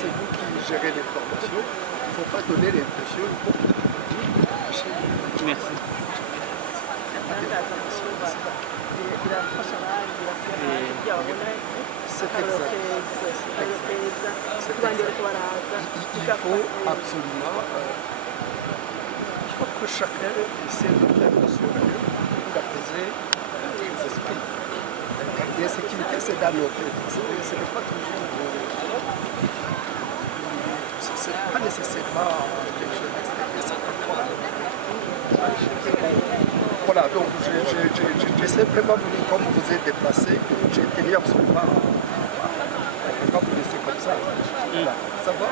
C'est vous qui gérez les formations. Il ne faut pas donner l'impression. Merci. C'est exact. Il faut absolument. Il faut que chacun essaie de faire le son pour apaiser les esprits. L'insécurité, c'est dans nos têtes. Ce n'est pas toujours. C'est pas nécessairement quelque chose d'extérieur. Voilà, donc j'ai simplement voulu, comme vous êtes déplacé, j'ai tenu absolument à vous laisser comme ça. Voilà. Ça va?